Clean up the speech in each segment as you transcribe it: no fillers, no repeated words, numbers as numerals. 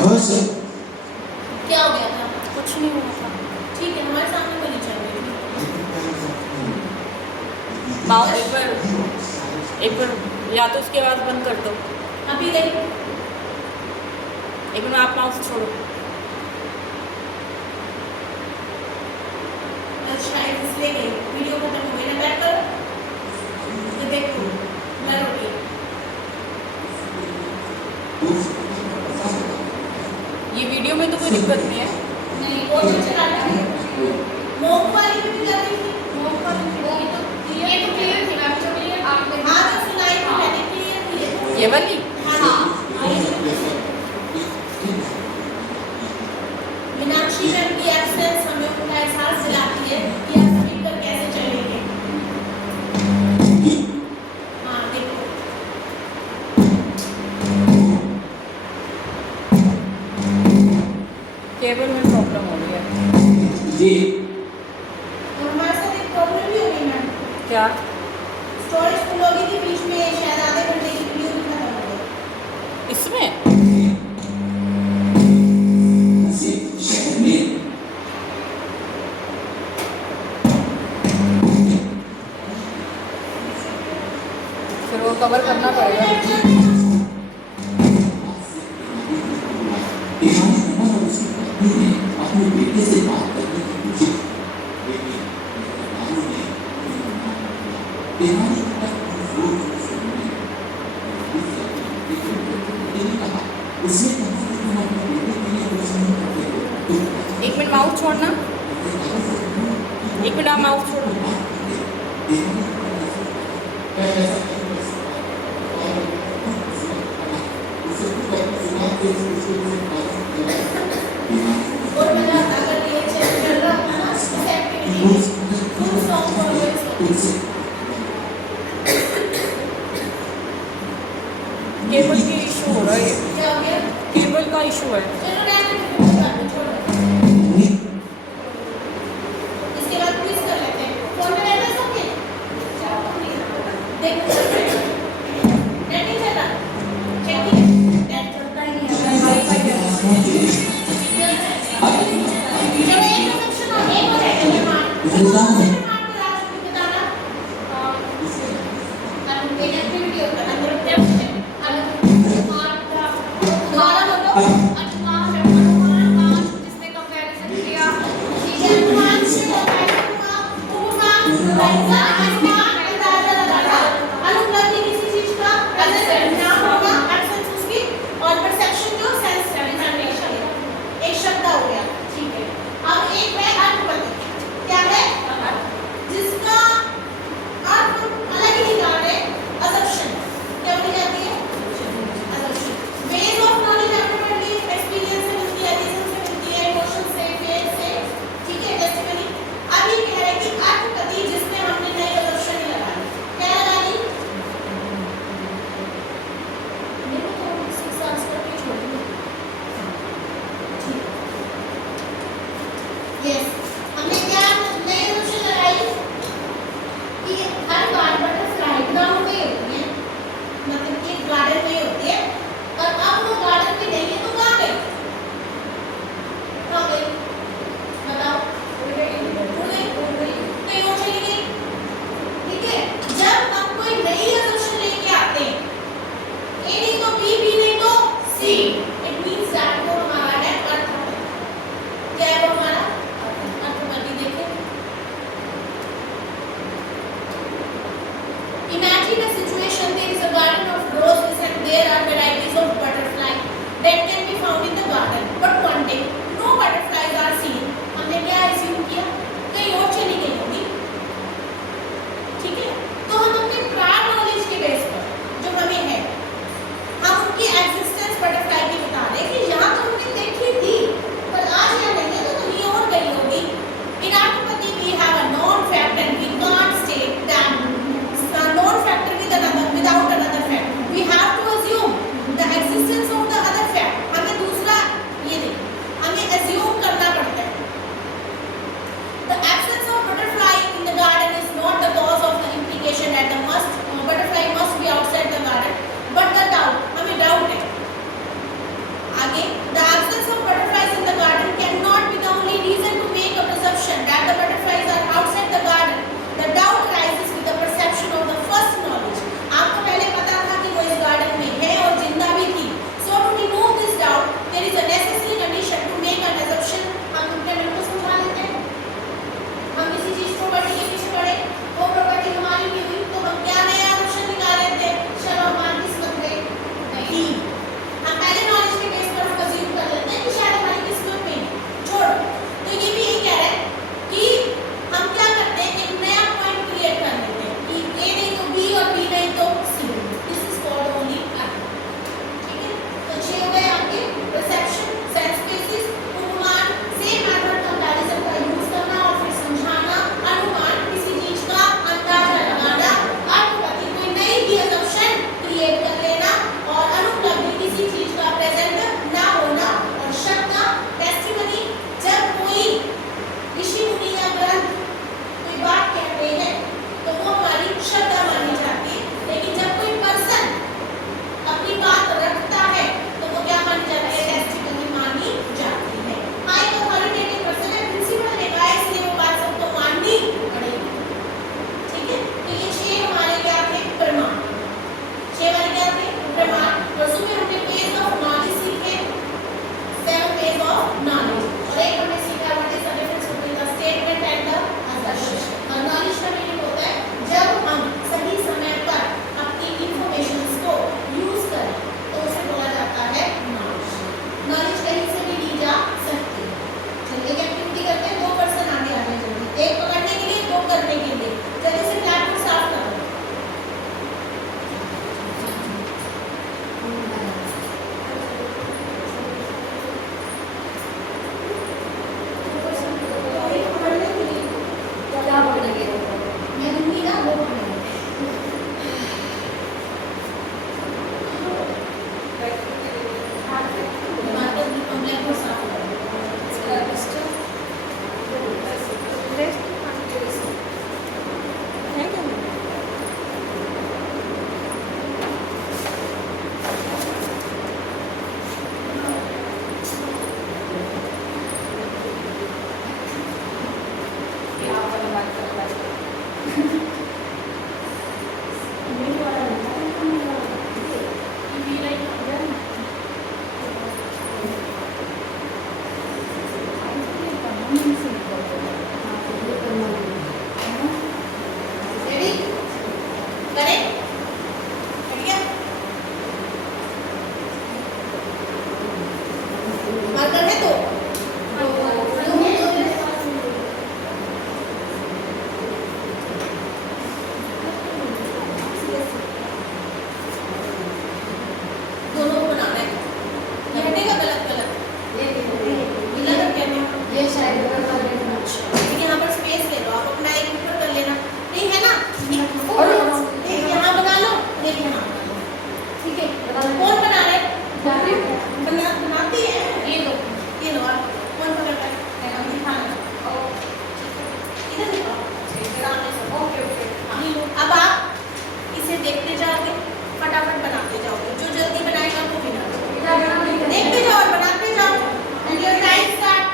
क्या हो गया था? कुछ नहीं हुआ था। ठीक है, हमारे सामने तो नहीं चल रही थी। माउस एक बार या तो उसके बाद बंद कर दो। अभी देख, एक मिनट आप माउस छोड़ो। शायद इसलिए गई, वीडियो खत्म हो गई ना। बैक करो तो देखो ब्लर हो गई। ये वीडियो में तो कोई दिक्कत नहीं है। नहीं, वो जो चला रही थी मोक वाली में भी कर रही थी। मोक वाली में ये तो क्लियर थी मैम, जो क्लियर आपने हाँ जो सुनाई थी मैंने क्लियर थी ये वाली हाँ। मीनाक्षी मैम की एब्सेंस हमें उनका एहसास दिलाती है कि आप स्पीकर कैसे चलेंगे। हाँ देखो, केबल में प्रॉब्लम हो गई है। और हमारे साथ एक प्रॉब्लम भी हो गई मैम। क्या? स्टोरेज फुल हो गई थी बीच में, शायद आधे घंटे की वीडियो भी खत्म हो गई। इसमें फिर वो कवर करना पड़ेगा। अपने बेटे से बात करने की मुझे एक मिनट माउस छोड़ना, एक मिनट आप माउस छोड़ो। और मैंने अगर ये चल रहा था ना इस activity full song always cable की इशू हो रहा है। क्या हो गया? केबल का इशू है। चलो रहने दो, छोड़ो। इसके बाद क्विज कर लेते हैं। फोन में रहना सबके देखो नेट नहीं चल रहा, चेक कीजिए। नेट चलता ही नहीं है, वाईफाई चल रहा है। चलो एक सेक्शन और एक और है मेहमान मेहमान को राज को बताना। एक एक्टिविटी होता है अंदर दोबारा बोलो। अनुमान जिसने कंपैरिजन किया, ठीक है, अनुमान से कंपैरिजन हुआ, उपमान अंदाजा लगाना, अनुपलब्धि किसी चीज का नाम होगा, एब्सेंस उसकी, और परसेप्शन जो सेंस एग्जामिनेशन एक शब्द हो गया। ठीक है, अब एक है अनुपलब्धि। क्या है? जिसका अर्थ अलग ही निकाल रहे, assumption क्या बोली जाती है? assumption। बेस ऑफ नॉलेज आपने पढ़ ली, रेडी करें बढ़िया मार्कर है तो दोनों बनाना है ये हटेगा गलत गलत गीला करके हमें ये शायद लेकिन यहाँ पर स्पेस ले लो आप अपना एक ऊपर कर लेना नहीं है ना एक यहाँ बना लो एक यहाँ बना लो ठीक है कौन बना रहा है बनाती है ये लो आप कौन पकड़ रहा है हम दिखाना इधर दिखाओ सामने से ओके ओके हाँ। अब आप इसे देखते जाओगे फटाफट बनाते जाओगे जो जल्दी बनाएगा वो विनर देखते जाओ और बनाते जाओ and your time start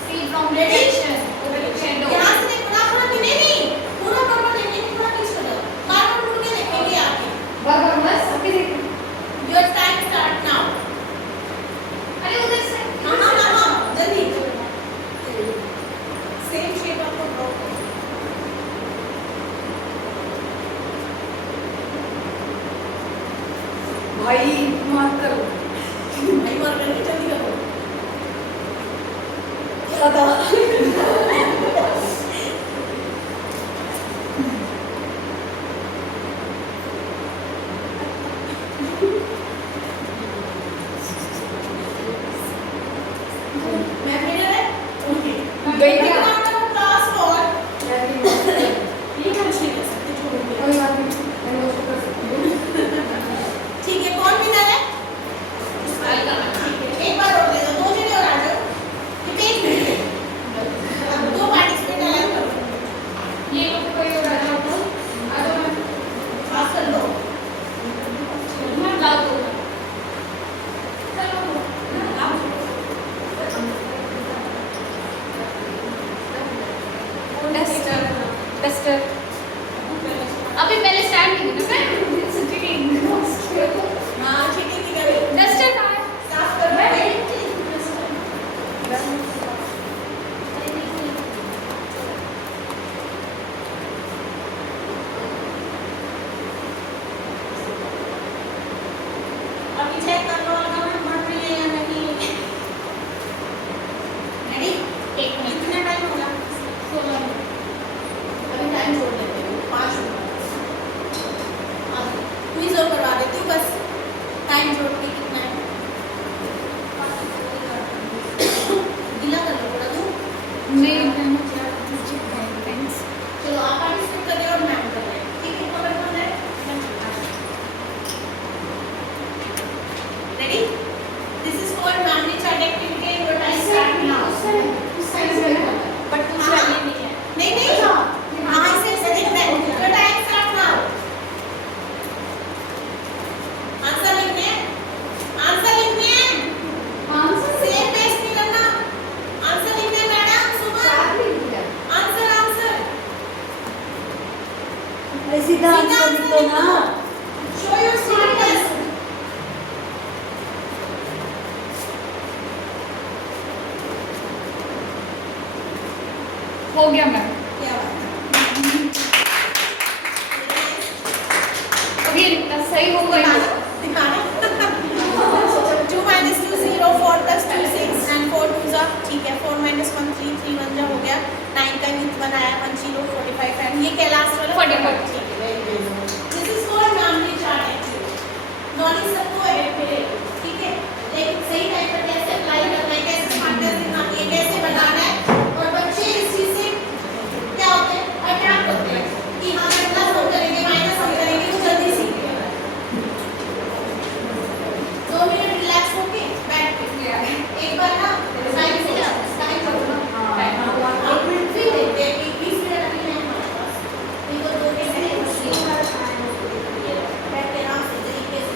see from radiation यहाँ से देख पूरा पूरा नहीं नहीं पूरा पूरा नहीं पूरा पीछे लो बार बार मुड़ के देखेंगे आगे बार बस अभी देख योर टाइम स्टार्ट नाउ अरे उधर से हाँ जल्दी सेम शेप आपको ड्रॉ भाई मार करो भाई मार करके जल्दी करो मैं विनर है ओके गई क्या? क्लास और ये कुछ नहीं कर सकते छोड़ दो कोई बात नहीं मैं उसको कर सकती हूँ ठीक है कौन विनर है ठीक है एक बार और दे दो दो जने और आ जाओ ये पेज में अब दो पार्टिसिपेंट अलग करो ये लोग कोई और आ जाओ तो आ जाओ मैं पास कर लो मैं डाल दूँ चलो डस्टर डस्टर अभी पहले स्टैंड नहीं ना मैं सिटिंग हाँ चीटिंग की करी डस्टर कहाँ है साफ कर रहे अभी चेक कर लो अगर मैं बढ़ रही है या नहीं रेडी एक मिनट कितना टाइम होगा 16 मिनट अभी टाइम छोड़ देते हैं 5 मिनट क्विज और करवा देती हूँ बस टाइम जोड़ के कितना है गीला कर लो थोड़ा दूर नहीं चलो आप पार्टिसिपेट कर रहे हो और मैम कर रहे हैं ठीक है खबर कौन है ready this is called memory chart activity and your time start now but कुछ नहीं है नहीं नहीं हाँ इसे लिखना है your time start now answer लिखने हैं सेम पेज नहीं करना आंसर लिखने हैं मैडम सुमन आंसर सीधा आंसर लिख दो ना शो योर स्मार्टनेस हो गया मैम क्या बात है अभी ये सही हो गया दिखाना 2 minus 2 0 4 plus 2 6 and 4 2 जा ठीक है 4 minus 1 3 3 1 जा हो गया 9 का यूथ बनाया 1 0 45 and ये क्या लास्ट वाला 45 ठीक है very good this is called memory chart actually knowledge सबको है ठीक है लेकिन सही टाइम पर कैसे अप्लाई करना है कैसे स्मार्टनेस दिखानी है कैसे बनाना है और बच्चे इस चीज से क्या होते हैं अट्रैक्ट होते हैं कि हाँ प्लस हम करेंगे माइनस हम करेंगे तो जल्दी सीखेंगे 2 मिनट रिलैक्स होके बैठ के एक बार ना साइड से टाइम करो ना 1 मिनट फ्री देते हैं कि 20 मिनट अभी है हमारे पास नहीं तो 2 घंटे बैठ के आराम से तरीके से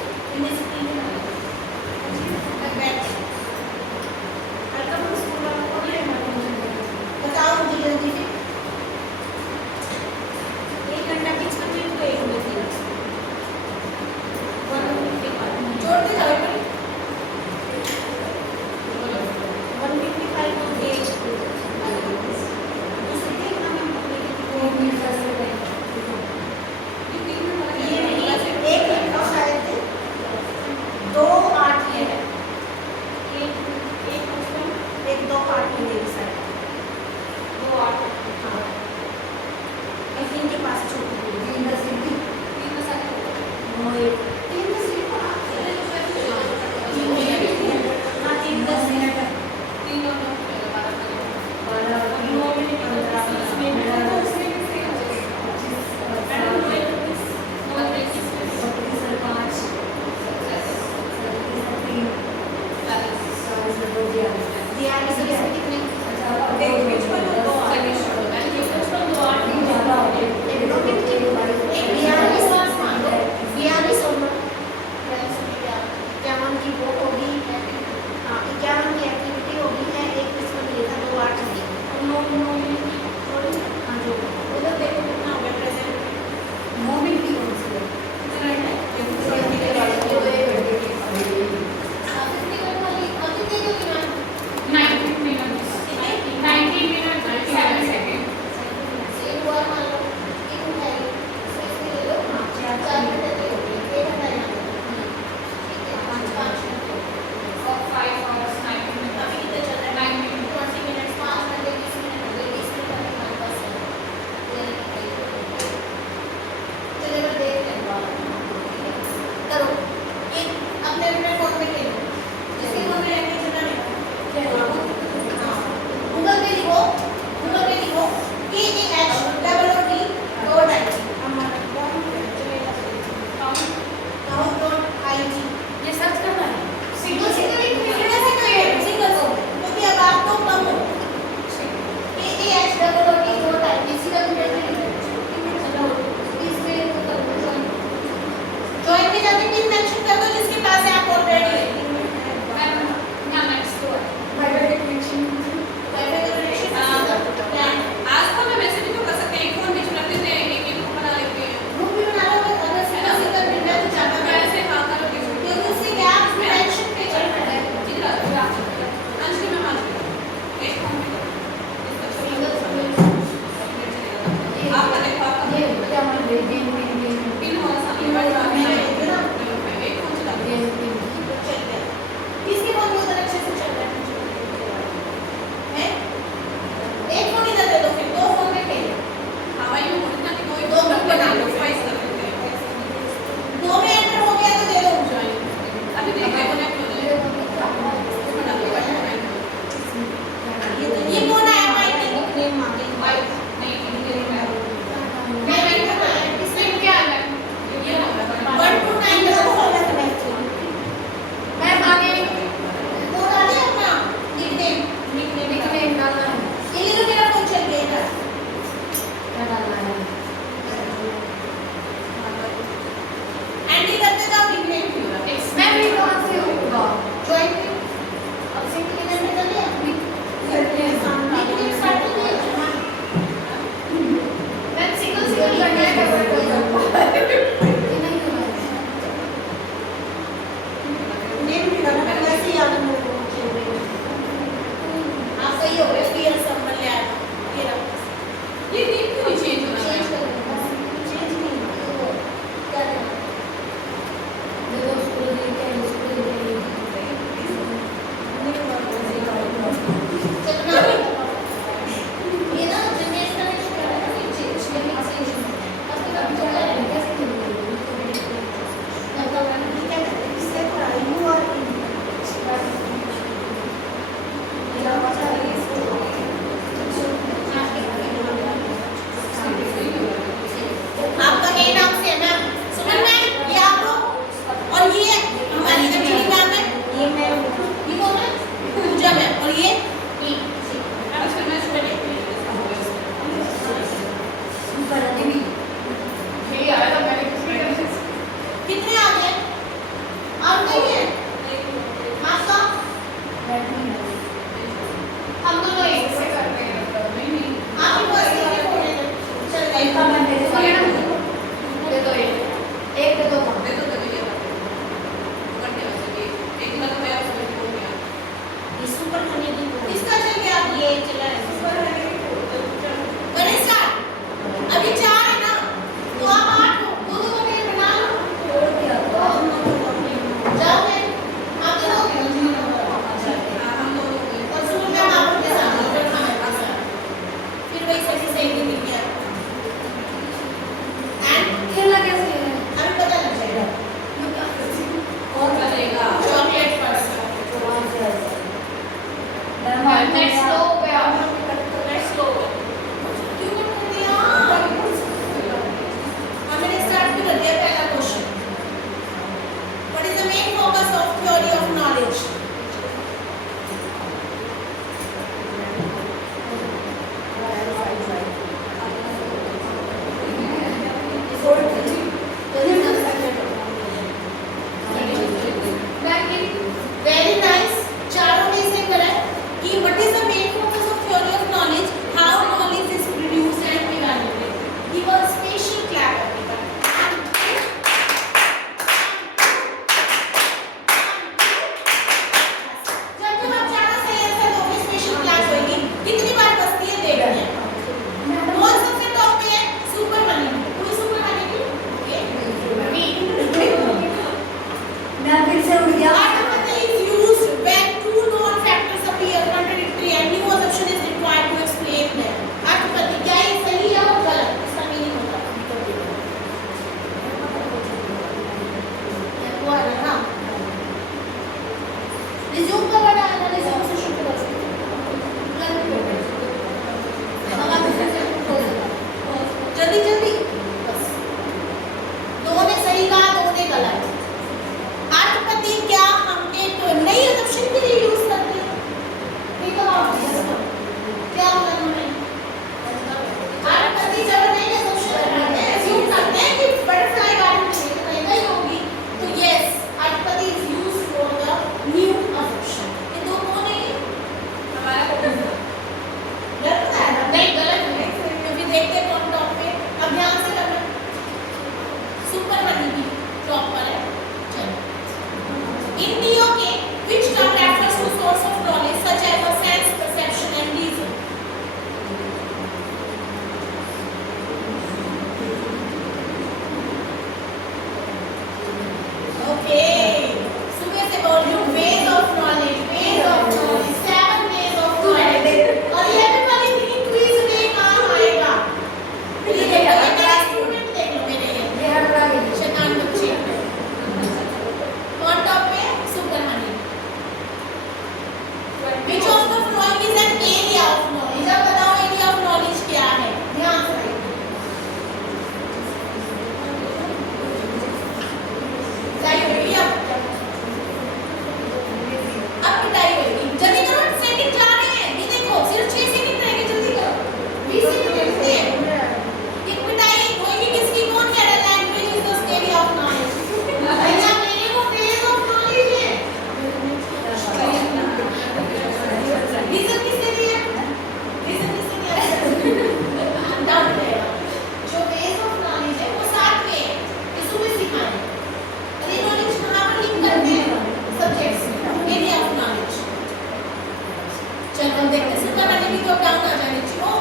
हम देखते हैं सुपर वाले भी तो डाउन आ जाने चाहिए।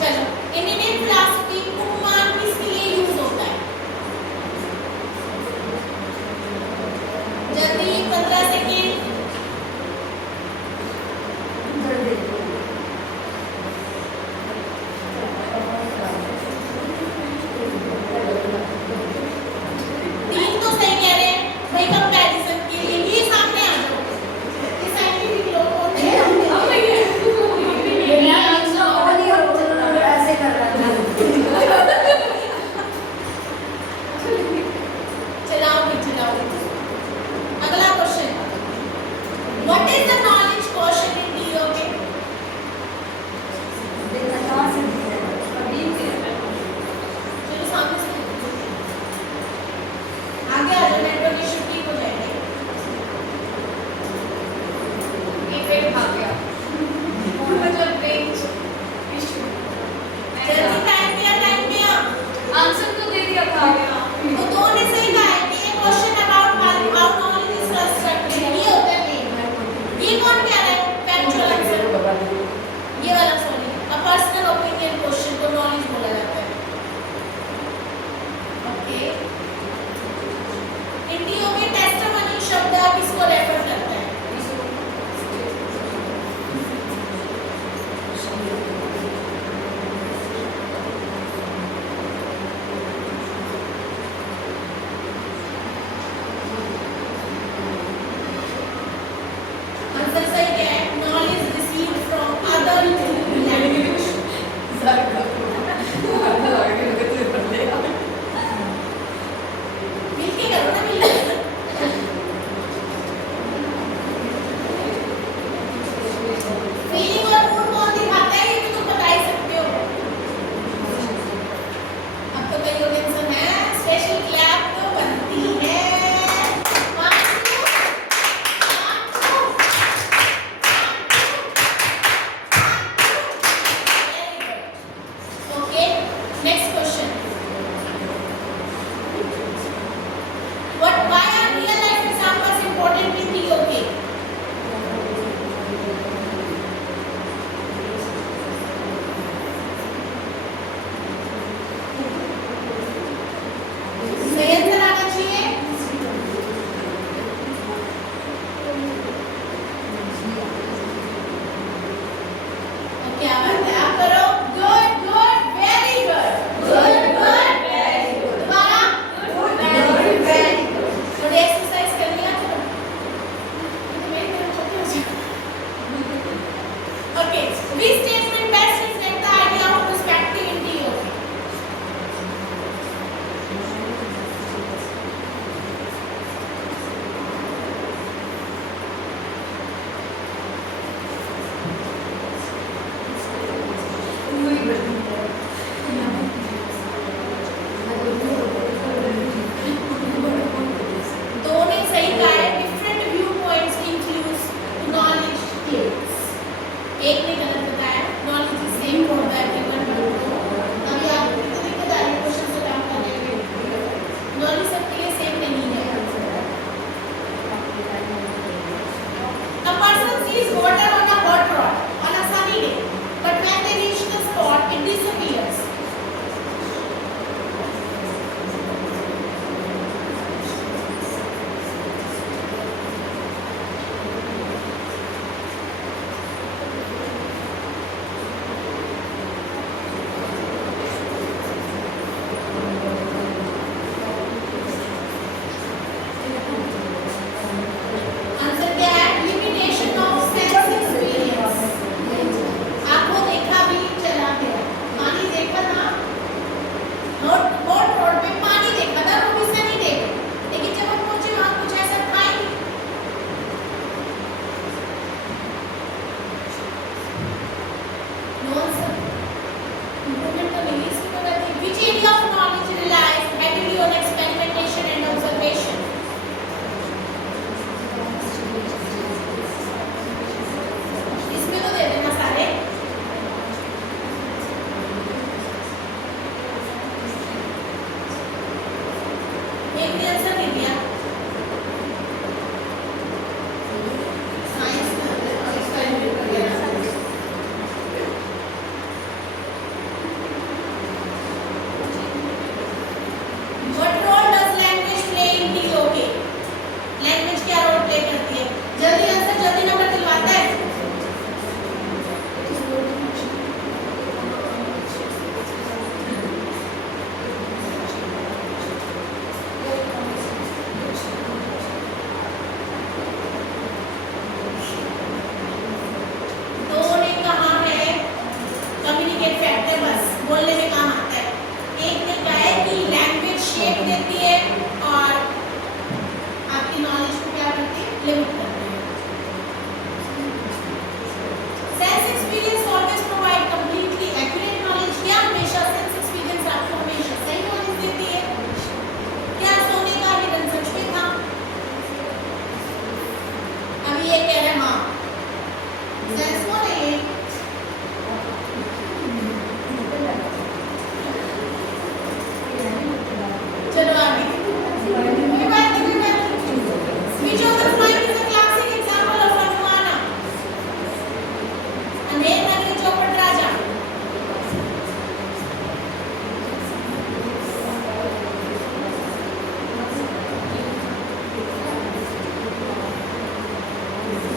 चलो इन इंडियन फिलॉसफी उपमान किसके लिए यूज होता है? जल्दी 15 सेकेंड। तीन तो सही कह रहे हैं भाई, कंपैरिजन के लिए ये सामने आ जाओ। ये साइंटिफिक लोग होते हैं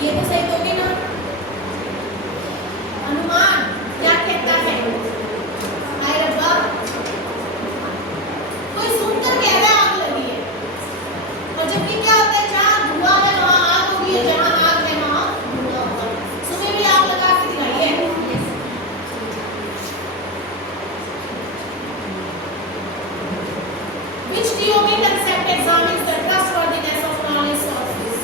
ये तो सही दोगे ना? अनुमान क्या कहता है? हाय रब्बा, कोई सुनकर कह रहा है आग लगी है, और जबकि क्या होता है, जहाँ धुआं है वहाँ आग होगी, है जहाँ आग है वहाँ धुआं होगा। सुबह भी आग लगा के दिखाई है। Which DOB concept examines the trustworthiness of knowledge sources?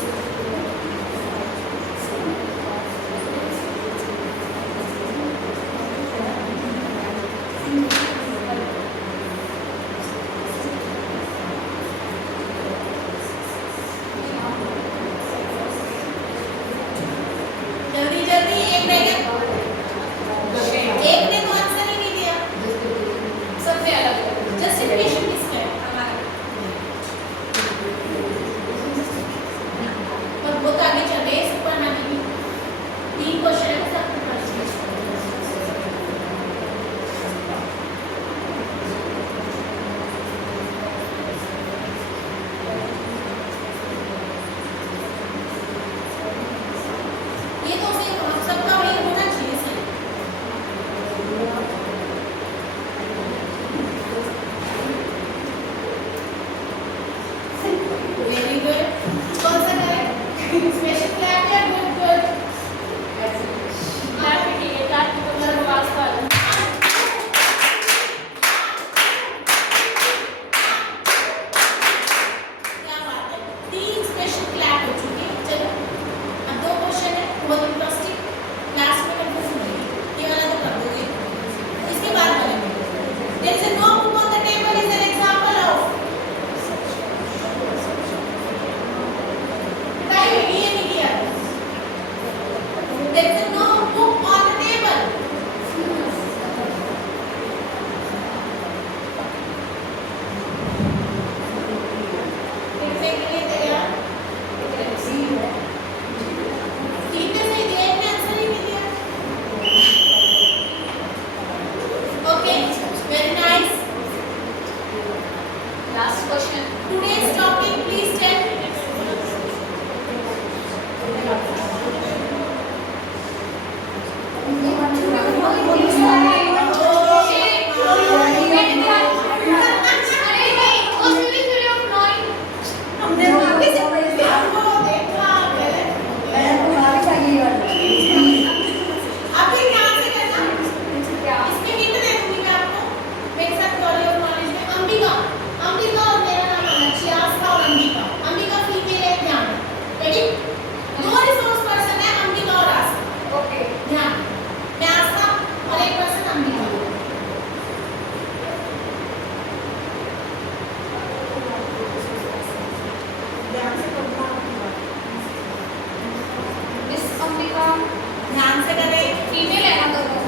जल्दी जल्दी, एक रह गया। एक ने तो आंसर ही नहीं दिया। सबने अलग अलग जस्टिफिकेशन किसका है? और वो तो आगे चल रहे सुपर नानी की 3 क्वेश्चन है सब ये तो उसे हम सबका वही होना चाहिए सर। Very good. कौन सा करें? स्पेशल क्लैप या गुड गुड? क्लास की है, क्लास की तो मेरे पास था। क्या बात है, 3 स्पेशल क्लैप हो चुके हैं। चलो अब 2 क्वेश्चन है, बहुत इंटरेस्टिंग, लास्ट में कंफ्यूज होंगे, ये वाला तो कर दोगे, इसके बाद बोलेंगे। There is a no book on the table is an example of, बताइए ये नहीं किया। There is a no book on the table. लिखने के लिए तैयार? 3 में से दिया, एक ने आंसर ही नहीं दिया। Okay, very nice. Last question. Today's topic, please tell. अभी ध्यान से करना, इसमें हिंट दे दूंगी मैं आपको। मेरे साथ कॉलेज ऑफ नॉलेज में अंबिका, अंबिका और मेरा नाम आना चाहिए, आस्था और अंबिका। अंबिका फीमेल है, ध्यान। रेडी? 2 रिसोर्स पर्सन है, अंबिका और आस्था। ओके। ध्यान, मैं आस्था और एक पर्सन अंबिका। ध्यान से करना। मिस अंबिका ध्यान से करें। फीमेल है ना दोनों?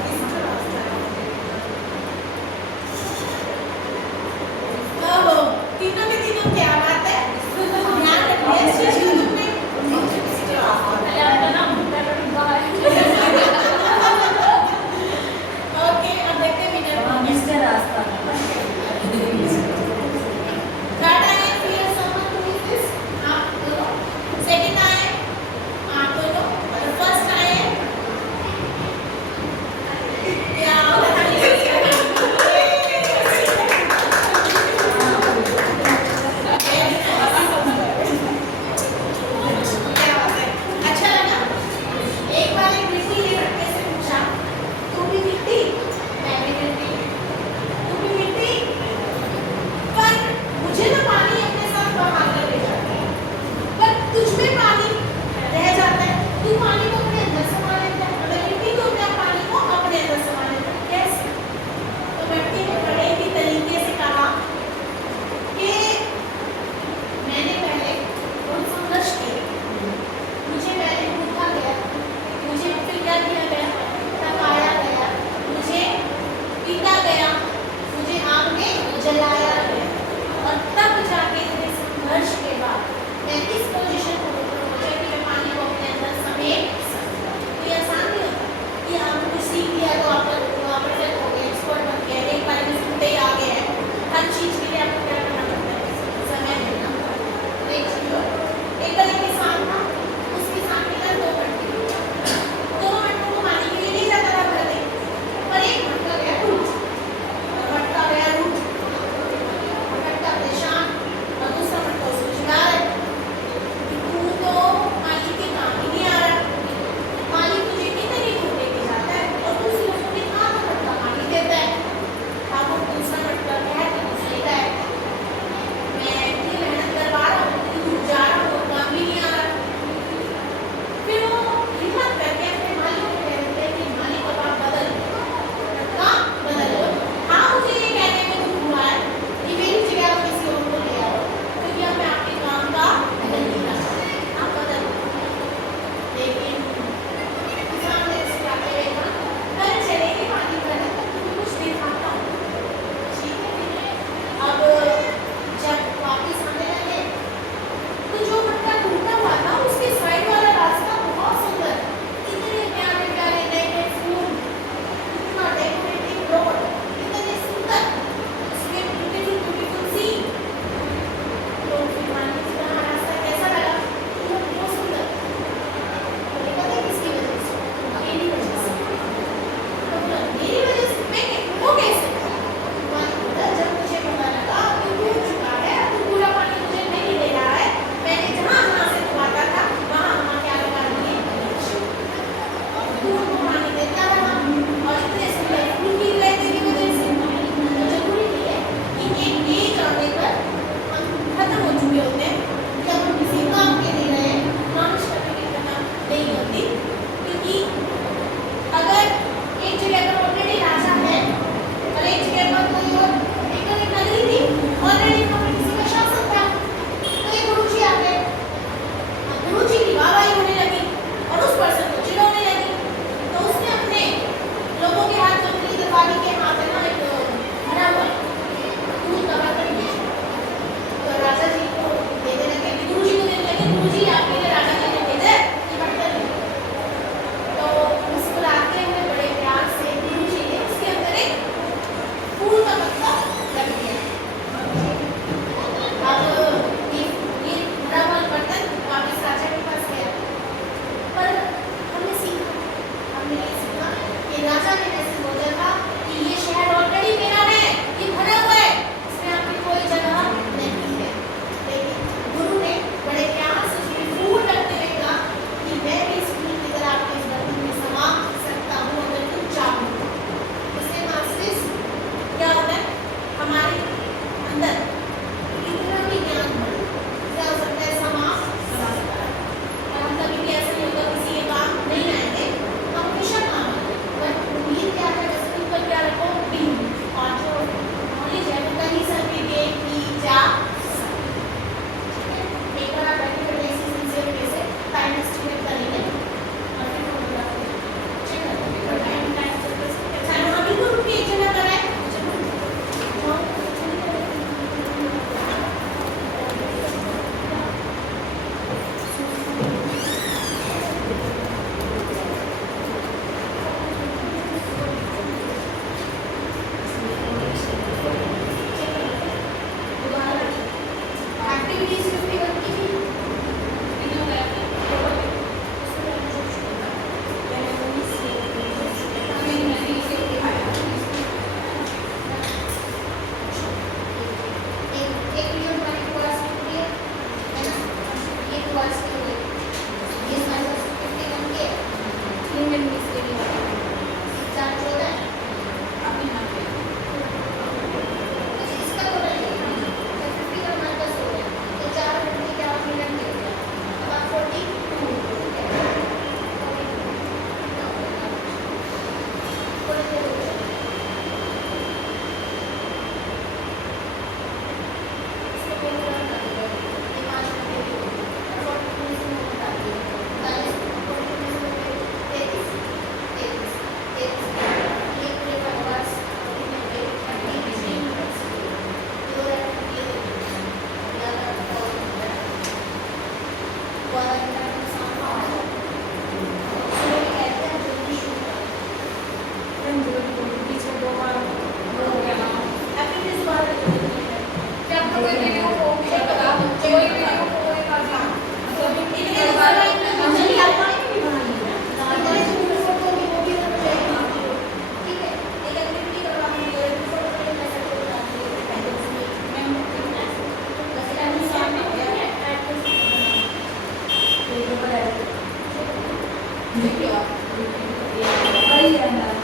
ओहो, तीनों के तीनों क्या बात है? ध्यान रखिए इस चीज को तुमने। पहले आपका नाम डूबा है। ओके, अब देखते हैं विनर कौन है। मिस्टर रास्ता थर्ड आए फिर समवन हु इज दिस? आप दोनों। सेकंड आए आप दोनों, और फर्स्ट आए वही है ना।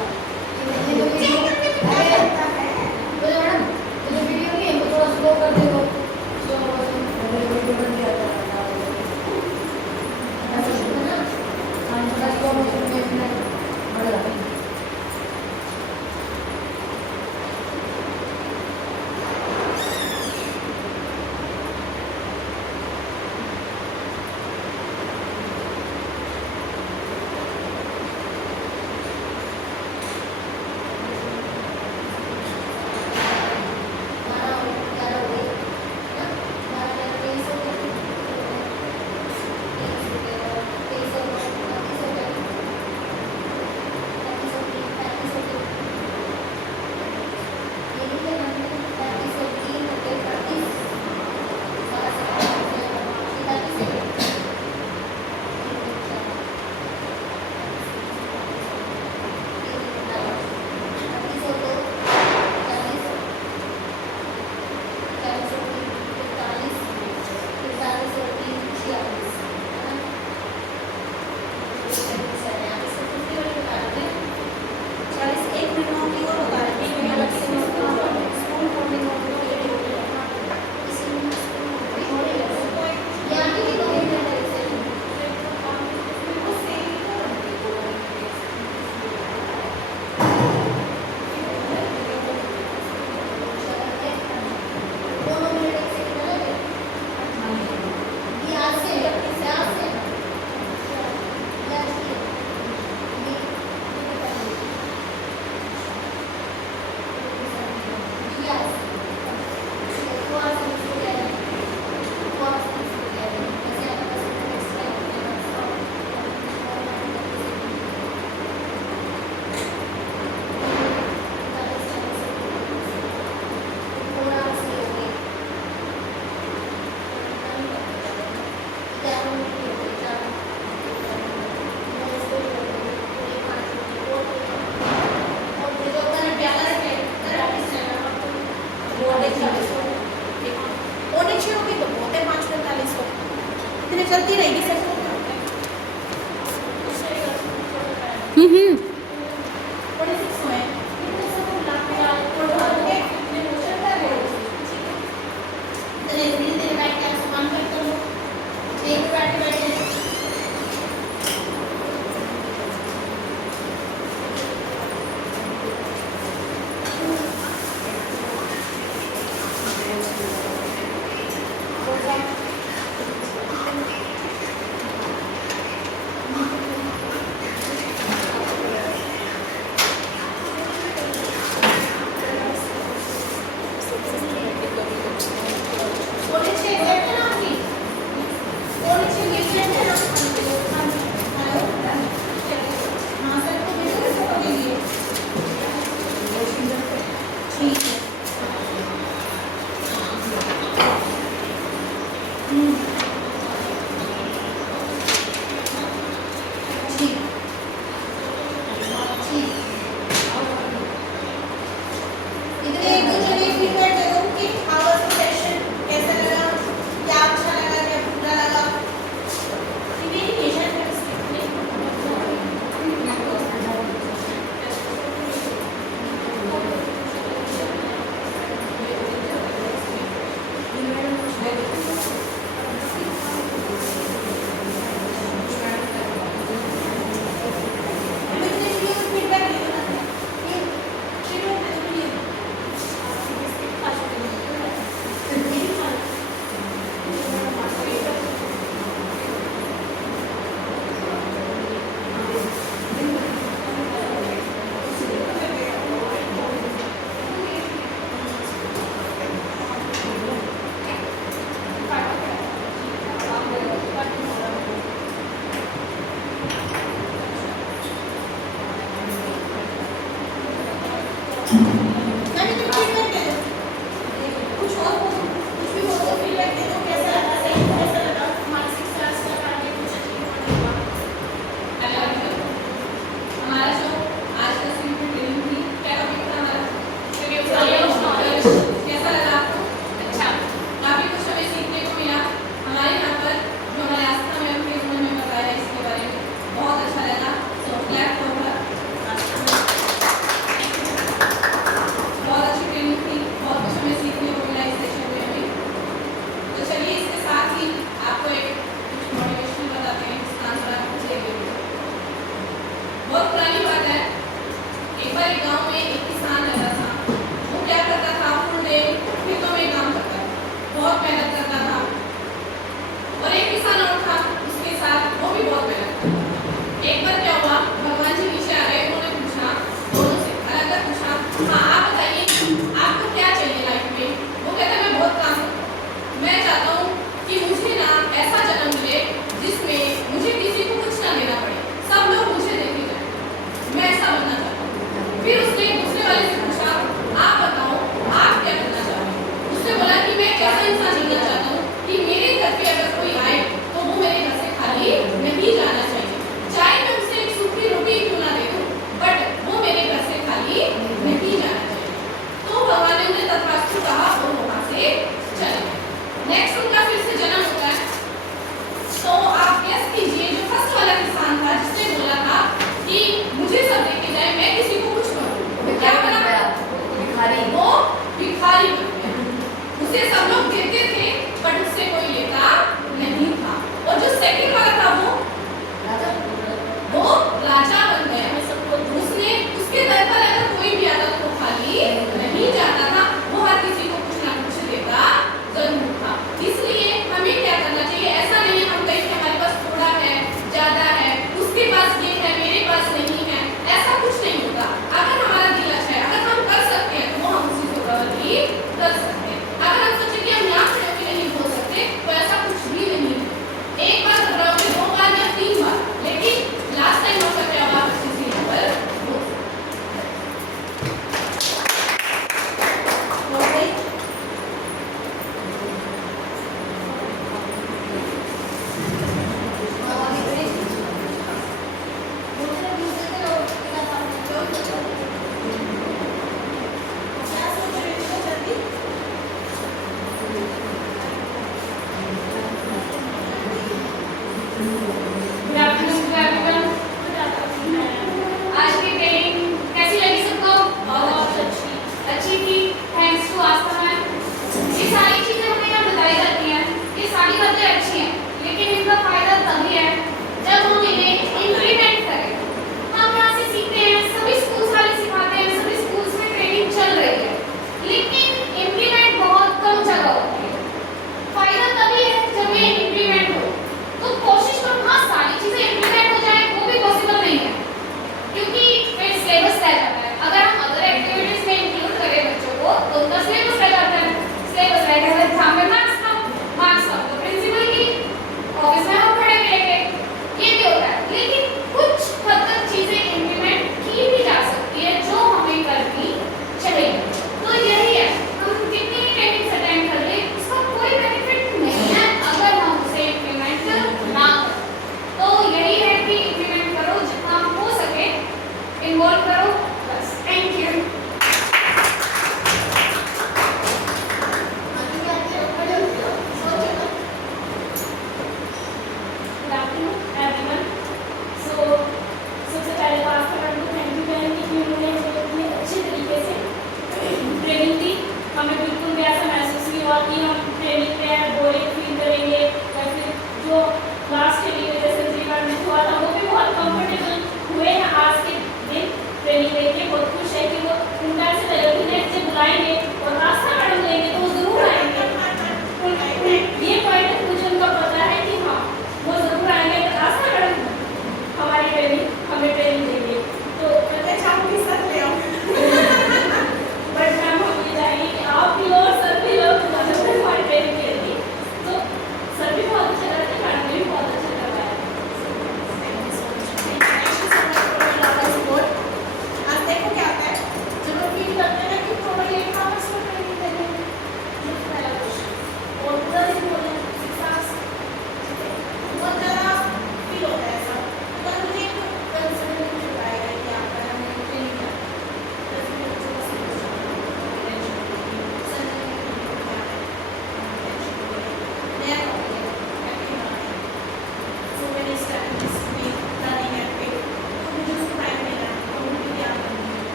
चलती रहेगी सर।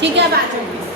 ठीक है, अब आ जाइए।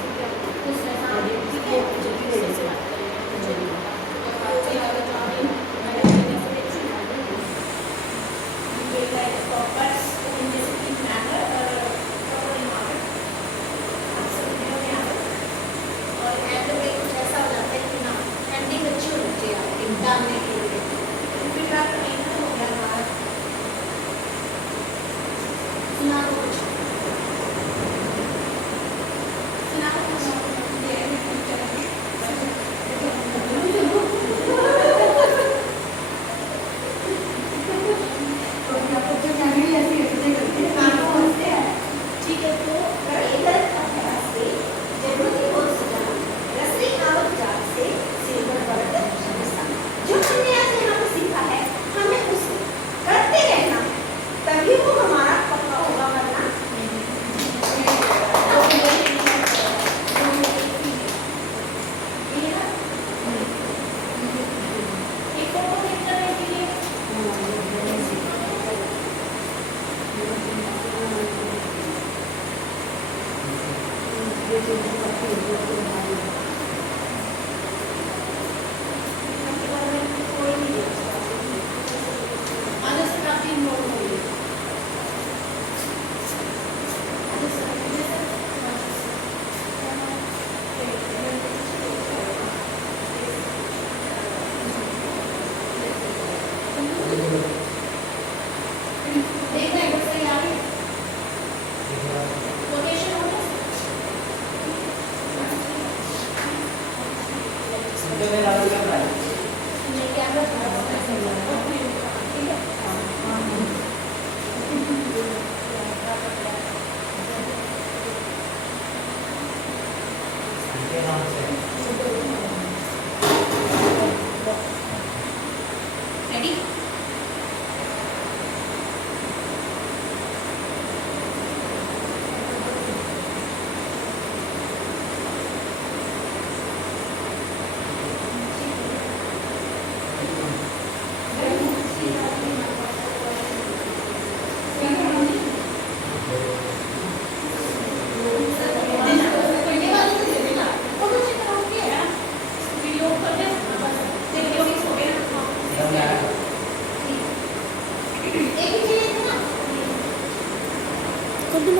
कर दो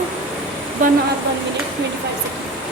1 hour 1 minute 25 seconds.